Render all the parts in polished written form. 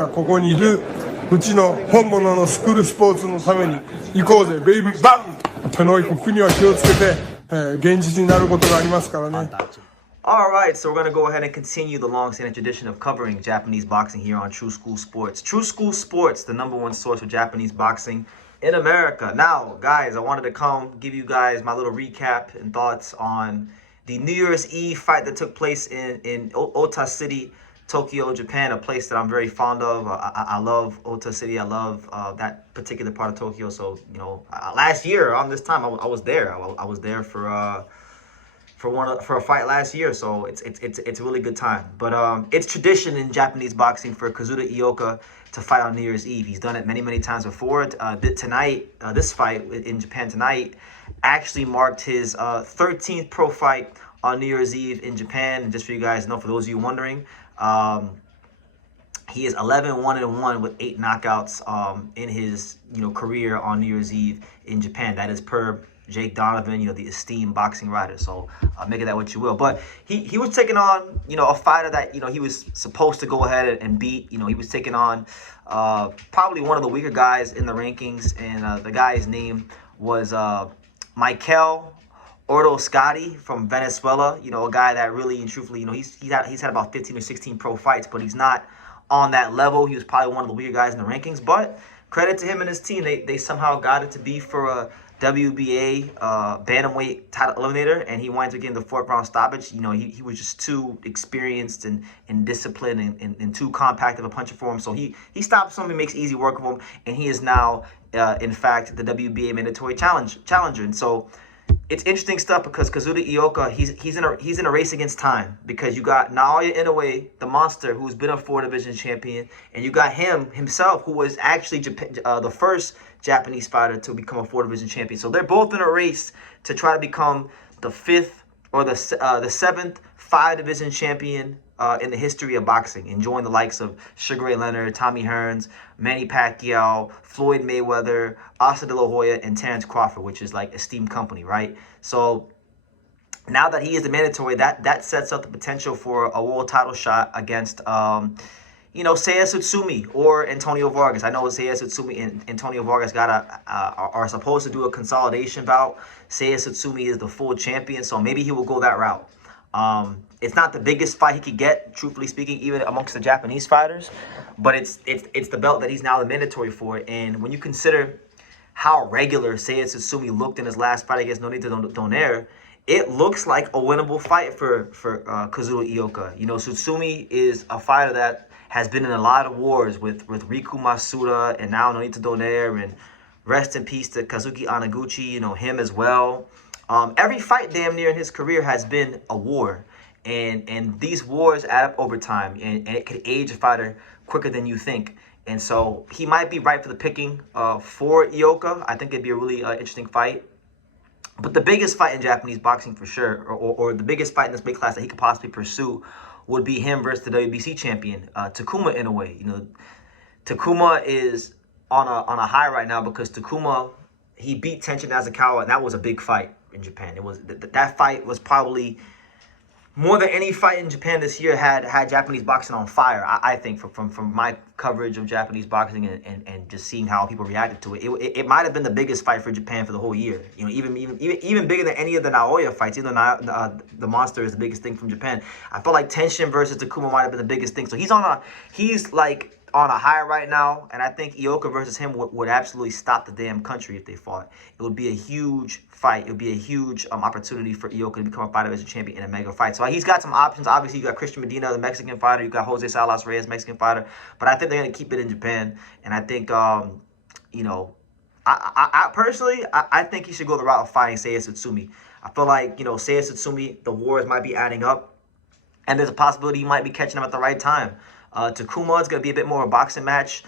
がここにいるうちの本物のスクールスポーツのために行こうぜベイビーバン手の国には気をつけて、現実になることがありますからね。Alright, so we're going to go ahead and continue the long-standing tradition of covering Japanese boxing here on True School Sports. True School Sports, the #1 source for Japanese boxing in America. Now, guys, I wanted to come give you guys my little recap and thoughts on the New Year's Eve fight that took place in Ota City, Tokyo, Japan, a place that I'm very fond of. I love Ota City. I love that particular part of Tokyo. So, you know, last year around this time, I was there. I was there for a fight last year. So it's a really good time. But it's tradition in Japanese boxing for Kazuto Ioka to fight on New Year's Eve. He's done it many times before. Tonight, this fight in Japan tonight actually marked his 13th pro fight on New Year's Eve in Japan. And just for you guys to know, for those of you wondering, he is 11-1-1 with 8 knockouts in his career on New Year's Eve in Japan. That is per Jake Donovan, the esteemed boxing writer. So make of that what you will. But he was taking on a fighter that he was supposed to go ahead and beat. He was taking on probably one of the weaker guys in the rankings, and the guy's name was Michael Ordoscati from Venezuela, a guy that really and truthfully, he's had about 15 or 16 pro fights, but he's not on that level. He was probably one of the weaker guys in the rankings, but credit to him and his team. They somehow got it to be for a WBA bantamweight title eliminator, and he winds up getting the 4th round stoppage. He was just too experienced and disciplined and too compact of a puncher for him. So he stops him and makes easy work of him, and he is now, in fact, the WBA mandatory challenger. And so it's interesting stuff because Kazuto Ioka, he's in a race against time, because you got Naoya Inoue, the monster, who's been a 4-division champion, and you got himself, who was actually the first Japanese fighter to become a 4-division champion. So they're both in a race to try to become the 5th or the 7th 5-division champion in the history of boxing, enjoying the likes of Sugar Ray Leonard, Tommy Hearns, Manny Pacquiao, Floyd Mayweather, Oscar De La Hoya, and Terrence Crawford, which is like esteemed company, right? So now that he is the mandatory, that sets up the potential for a world title shot against Seiya Tsutsumi or Antonio Vargas. I know Seiya Tsutsumi and Antonio Vargas are supposed to do a consolidation bout. Seiya Tsutsumi is the full champion, so maybe he will go that route. It's not the biggest fight he could get, truthfully speaking, even amongst the Japanese fighters, but it's the belt that he's now the mandatory for. And when you consider how regular Seiya Tsutsumi looked in his last fight against Nonito Donaire, it looks like a winnable fight for Kazuto Ioka. Tsutsumi is a fighter that has been in a lot of wars with Riku Masuda and now Nonito Donaire, and rest in peace to Kazuki Anaguchi, him as well. Every fight damn near in his career has been a war, and these wars add up over time, and it could age a fighter quicker than you think. And so he might be right for the picking for Ioka. I think it'd be a really interesting fight. But the biggest fight in Japanese boxing for sure, or the biggest fight in this weight class that he could possibly pursue, would be him versus the WBC champion, Takuma Inoue. Takuma is on a high right now because Takuma, he beat Tenshin Nasukawa, and that was a big fight in Japan. It was that fight was probably more than any fight in Japan this year had Japanese boxing on fire. I think from my coverage of Japanese boxing and just seeing how people reacted to it, it might have been the biggest fight for Japan for the whole year. Even bigger than any of the Naoya fights. Even though the monster is the biggest thing from Japan, I felt like Tenshin versus Takuma might have been the biggest thing. So he's like on a high right now, and I think Ioka versus him would absolutely stop the damn country if they fought. It would be a huge fight. It would be a huge opportunity for Ioka to become a 5-division champion in a mega fight. So he's got some options. Obviously, you got Christian Medina, the Mexican fighter. You got Jose Salas Reyes, Mexican fighter. But I think they're going to keep it in Japan. And I think, I I personally, I think he should go the route of fighting Seiya Tsutsumi. I feel like, you know, Seiya Tsutsumi, the wars might be adding up, and there's a possibility he might be catching him at the right time. Takuma is going to be a bit more of a boxing match.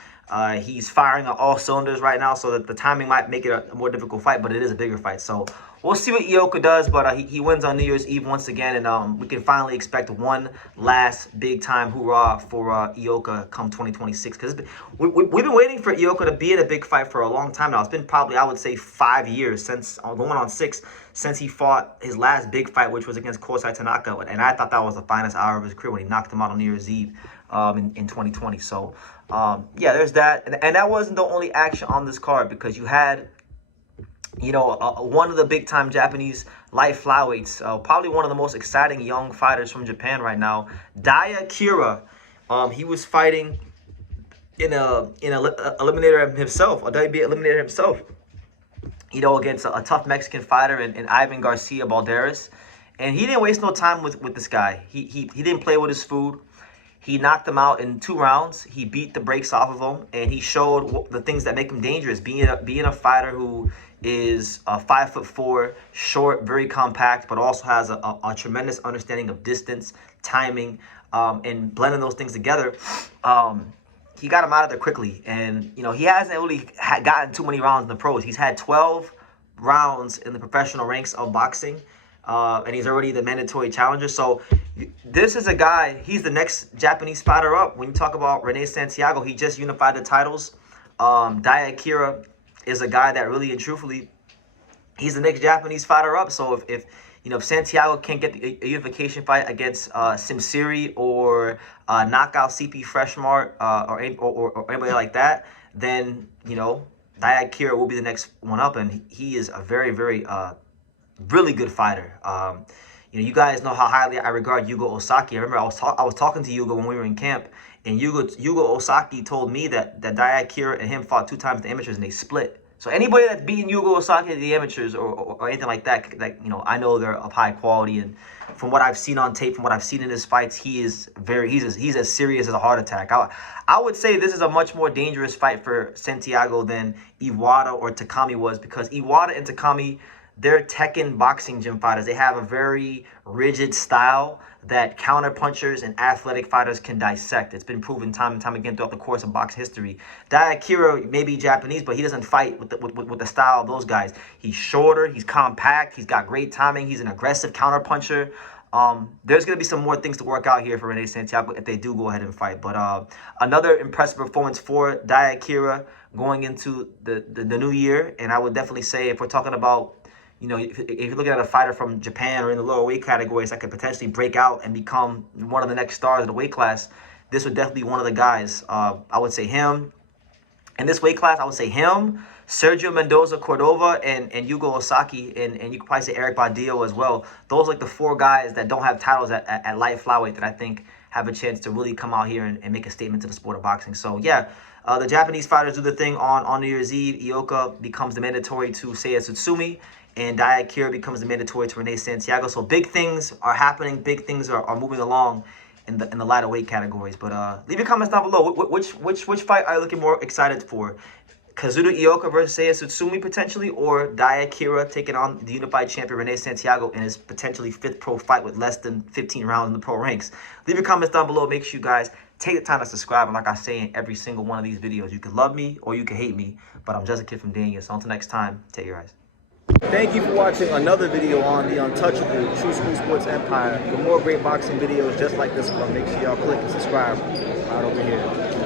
He's firing on all cylinders right now, so that the timing might make it a more difficult fight, but it is a bigger fight. So we'll see what Ioka does, but he wins on New Year's Eve once again, and we can finally expect one last big-time hoorah for Ioka come 2026. Because we've been waiting for Ioka to be in a big fight for a long time now. It's been probably, I would say, 5 years, since going on 6, since he fought his last big fight, which was against Kosei Tanaka, and I thought that was the finest hour of his career when he knocked him out on New Year's Eve in 2020. So, yeah, there's that. And that wasn't the only action on this card, because you had, you know, one of the big-time Japanese light flyweights, probably one of the most exciting young fighters from Japan right now, DAIYA Kira. He was fighting in a eliminator himself, a WBA eliminator himself, you know, against a tough Mexican fighter in Ivan Garcia Balderas. And he didn't waste no time with this guy. He didn't play with his food. He knocked him out in 2 rounds. He beat the brakes off of him, and he showed the things that make him dangerous. Being a fighter who is 5'4", short, very compact, but also has a tremendous understanding of distance, timing, and blending those things together. He got him out of there quickly, and you know, he hasn't really gotten too many rounds in the pros. He's had 12 rounds in the professional ranks of boxing, and he's already the mandatory challenger. So this is a guy, he's the next Japanese fighter up. When you talk about Rene Santiago, he just unified the titles. DAIYA Kira is a guy that really and truthfully, he's the next Japanese fighter up. So if you know, if Santiago can't get a unification fight against Simsiri or knockout CP Freshmart or anybody like that, then, you know, DAIYA Kira will be the next one up, and he is a very, very really good fighter. You know, you guys know how highly I regard Yugo Osaki. I remember I was talking to Yugo when we were in camp, and Yugo Osaki told me that DAIYA Kira and him fought 2 times in the amateurs and they split. So anybody that's beating Yugo Osaki in the amateurs or anything like that, you know, I know they're of high quality, and from what I've seen on tape, from what I've seen in his fights, he's as serious as a heart attack. I would say this is a much more dangerous fight for Santiago than Iwata or Takami was, because Iwata and Takami, they're Tekken boxing gym fighters. They have a very rigid style that counter punchers and athletic fighters can dissect. It's been proven time and time again throughout the course of boxing history. DAIYA Kira may be Japanese, but he doesn't fight with the style of those guys. He's shorter, he's compact, he's got great timing, he's an aggressive counter puncher. There's going to be some more things to work out here for Rene Santiago if they do go ahead and fight. But another impressive performance for DAIYA Kira going into the new year. And I would definitely say, if we're talking about, you know, if you're looking at a fighter from Japan or in the lower weight categories that could potentially break out and become one of the next stars of the weight class, this would definitely be one of the guys. I would say him. In this weight class, I would say him, Sergio Mendoza Cordova, and Yugo Osaki, and you could probably say Eric Badillo as well. Those are like the 4 guys that don't have titles at light flyweight that I think have a chance to really come out here and make a statement to the sport of boxing. So, yeah. The Japanese fighters do the thing on New Year's Eve. Ioka becomes the mandatory to Seiya Tsutsumi, and DAIYA Kira becomes the mandatory to Rene Santiago. So big things are happening. Big things are moving along in the lighter weight categories. But leave your comments down below. Which fight are you looking more excited for? Kazuto Ioka versus Seiya Tsutsumi potentially, or DAIYA Kira taking on the unified champion Rene Santiago in his potentially 5th pro fight with less than 15 rounds in the pro ranks? Leave your comments down below. Make sure you guys take the time to subscribe. And like I say in every single one of these videos, you can love me or you can hate me, but I'm just a kid from DAIYA. So until next time, take care, guys. Thank you for watching another video on the untouchable True School Sports Empire. For more great boxing videos just like this one, make sure y'all click and subscribe right over here.